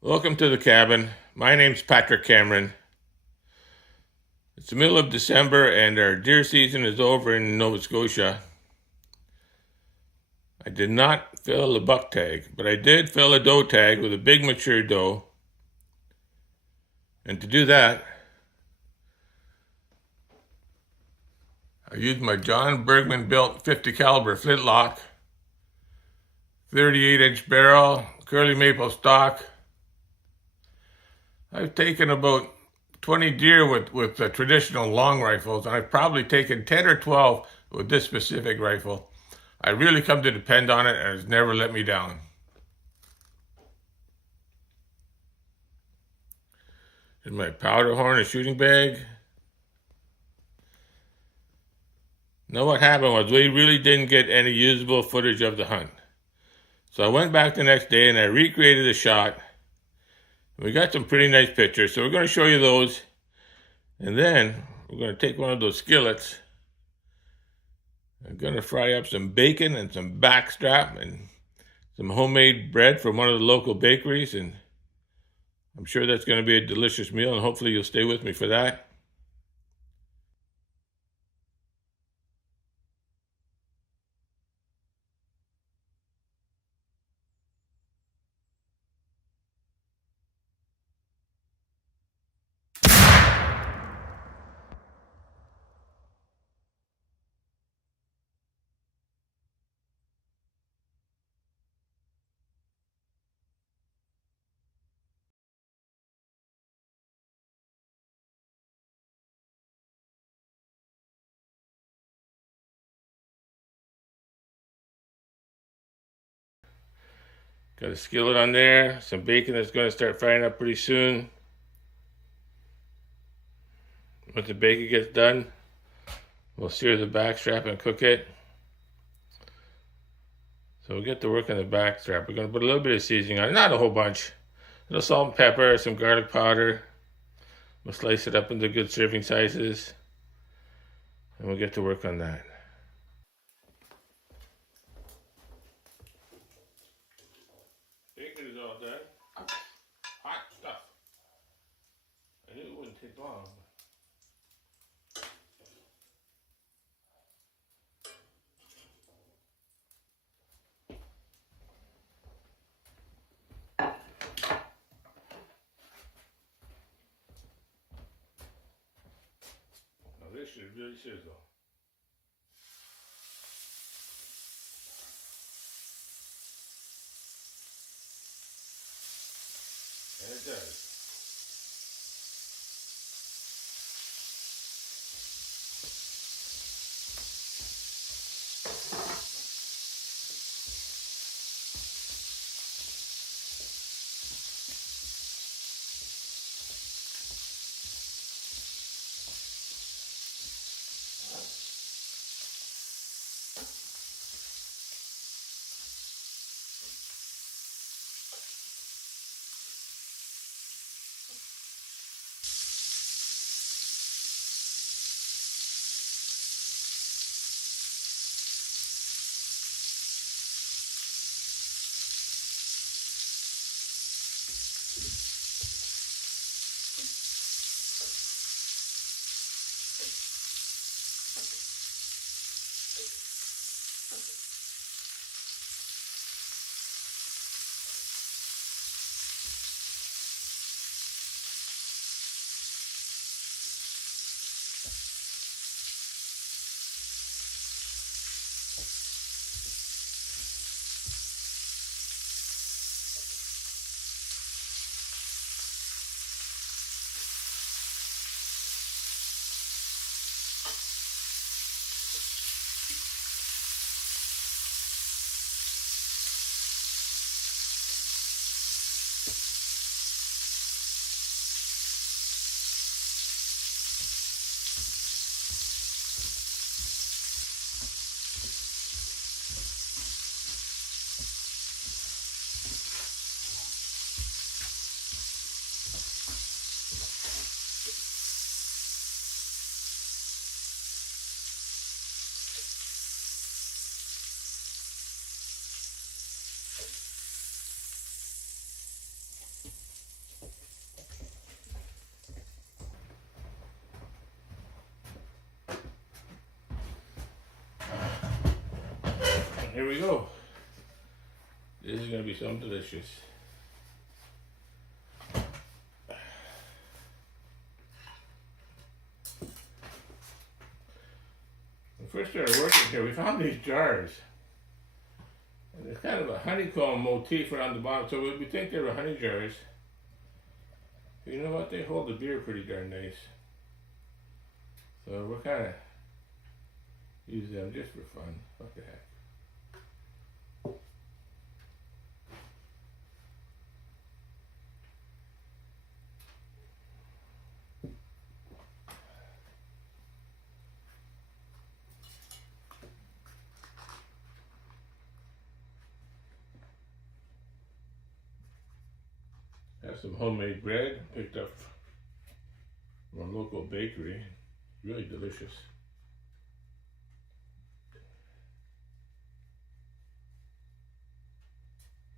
Welcome to the cabin. My name's Patrick Cameron. It's the middle of December and our deer season is over in Nova Scotia. I did not fill a buck tag, but I did fill a doe tag with a big mature doe. And to do that, I used my John Bergman built 50 caliber Flintlock, 38-inch barrel, curly maple stock. I've taken about 20 deer with traditional long rifles, and I've probably taken 10 or 12 with this specific rifle. I really come to depend on it, and it's never let me down. In my powder horn and shooting bag. Now what happened was we really didn't get any usable footage of the hunt. So I went back the next day and I recreated the shot. We got some pretty nice pictures, so we're going to show you those. And then we're going to take one of those skillets. I'm going to fry up some bacon and some backstrap and some homemade bread from one of the local bakeries. And I'm sure that's going to be a delicious meal, and hopefully you'll stay with me for that. Got a skillet on there, some bacon that's going to start frying up pretty soon. Once the bacon gets done, we'll sear the backstrap and cook it. So we'll get to work on the backstrap. We're going to put a little bit of seasoning on it, not a whole bunch. A little salt and pepper, some garlic powder. We'll slice it up into good serving sizes, and we'll get to work on that. Bacon is all done. Hot stuff. I knew it wouldn't take long. Now this should really sizzle. And it does. here we go. This is gonna be something delicious. When we first started working here, we found these jars. And there's kind of a honeycomb motif around the bottom, so we think they were honey jars. But you know what? They hold the beer pretty darn nice. So we're kind of use them just for fun. What the heck? Have some homemade bread picked up from a local bakery. Really delicious.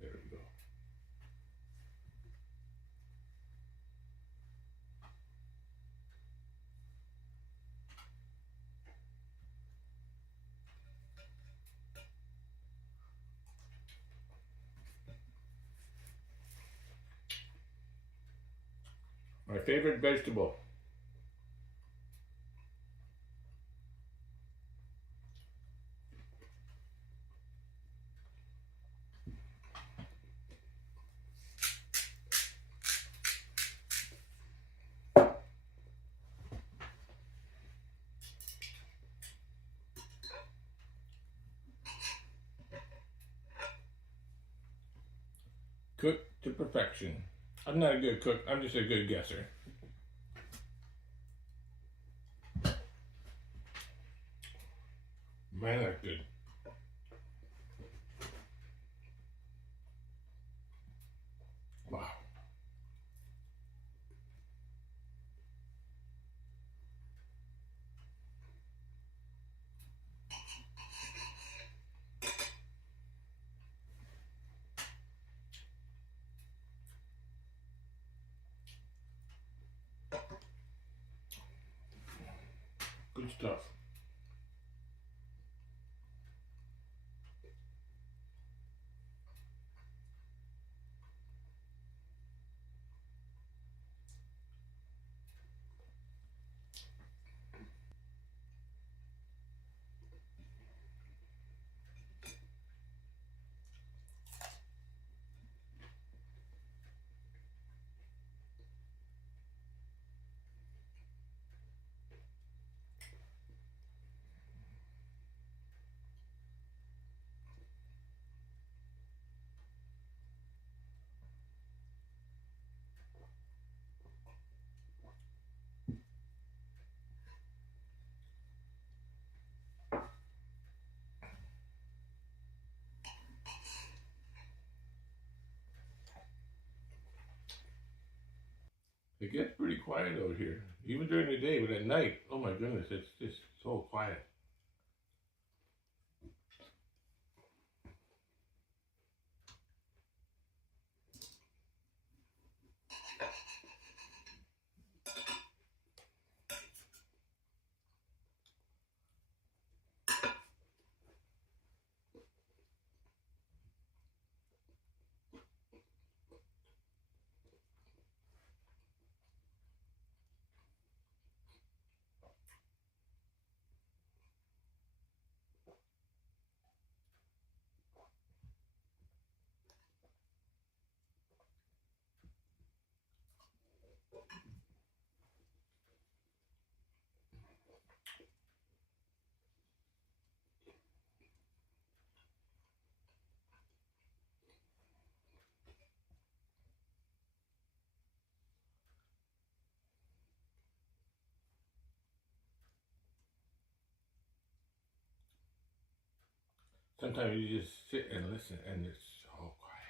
There we go. My favorite vegetable. Cooked to perfection. I'm not a good cook, I'm just a good guesser. Man, that's good. Wow. Good stuff. It gets pretty quiet out here, even during the day, but at night, oh my goodness, it's just so quiet. Sometimes you just sit and listen and it's so quiet.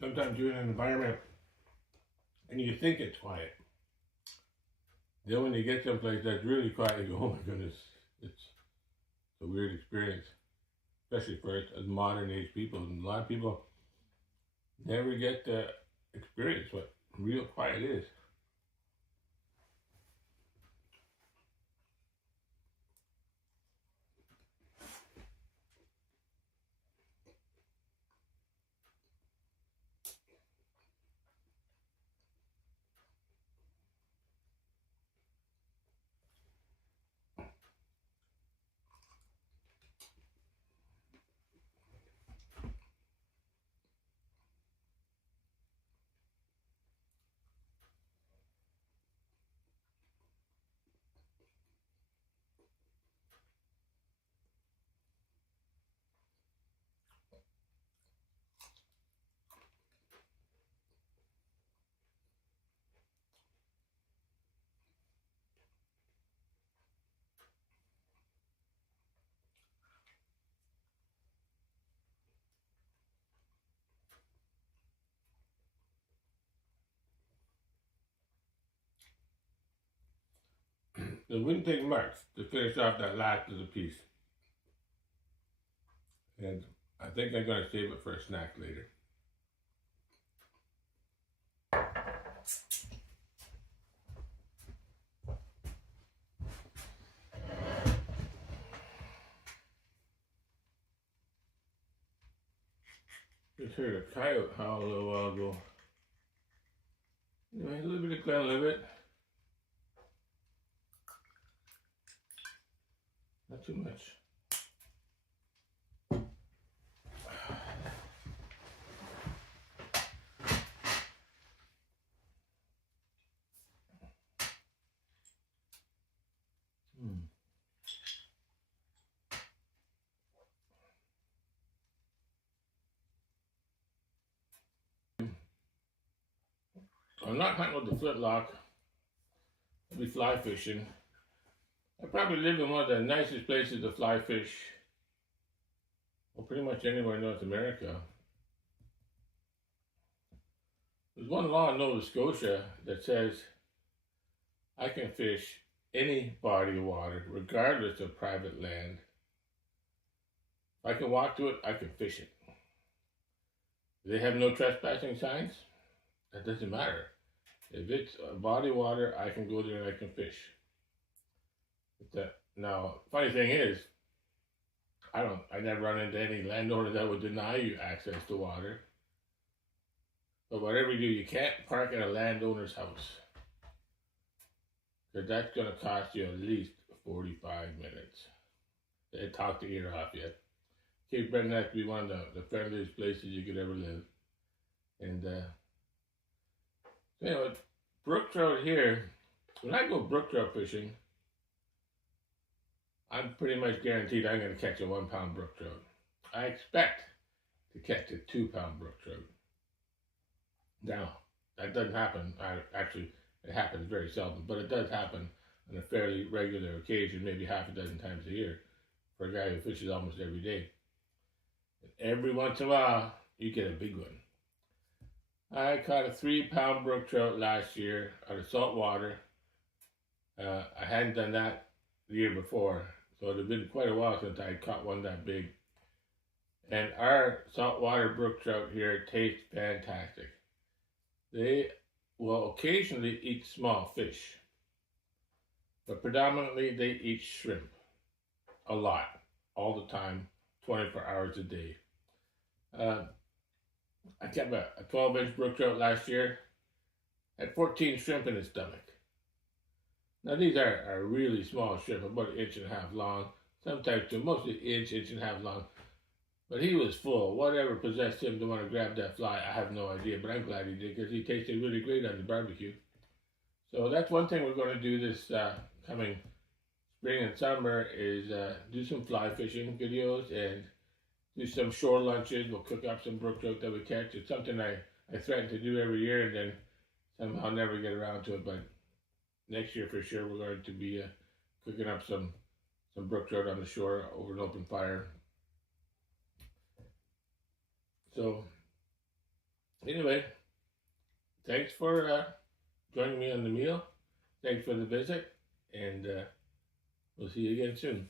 Sometimes you're in an environment and you think it's quiet. Then when you get someplace that's really quiet, you go, oh my goodness, it's a weird experience. Especially for us as modern age people. And a lot of people never get to experience what Real quiet it is. It wouldn't take much to finish off that last of the piece. And I think I'm going to save it for a snack later. Just heard a coyote howl a little while ago. Anyway, a little bit of Glenlivet. Not too much. I'm not hunting with the Flintlock. I'll be fly fishing. I probably live in one of the nicest places to fly fish. Well, pretty much anywhere in North America. There's one law in Nova Scotia that says I can fish any body of water, regardless of private land. If I can walk to it, I can fish it. They have no trespassing signs. That doesn't matter. If it's a body of water, I can go there and I can fish. Now, funny thing is, I never run into any landowner that would deny you access to water. But whatever you do, you can't park at a landowner's house. Because that's going to cost you at least 45 minutes. They talk the ear off you. Cape Breton has to be one of the friendliest places you could ever live. And so anyway, brook trout here, when I go brook trout fishing, I'm pretty much guaranteed I'm going to catch a 1 pound brook trout. I expect to catch a 2 pound brook trout. Now, that doesn't happen. Actually, it happens very seldom, but it does happen on a fairly regular occasion, maybe half a dozen times a year, for a guy who fishes almost every day. And every once in a while, you get a big one. I caught a 3 pound brook trout last year out of salt water. I hadn't done that the year before, so it had been quite a while since I had caught one that big. And our saltwater brook trout here taste fantastic. They will occasionally eat small fish, but predominantly they eat shrimp. A lot, all the time, 24 hours a day. I kept a 12-inch brook trout last year, had 14 shrimp in its stomach. Now these are really small shrimp, about 1.5 inches long, sometimes to mostly inch and a half long. But he was full. Whatever possessed him to want to grab that fly, I have no idea, but I'm glad he did because he tasted really great on the barbecue. So that's one thing we're going to do this coming spring and summer is do some fly fishing videos and do some shore lunches. We'll cook up some brook trout that we catch. It's something I threaten to do every year and then somehow never get around to it, but next year for sure we're going to be cooking up some brook trout on the shore over an open fire. So anyway, thanks for joining me on the meal. Thanks for the visit, and we'll see you again soon.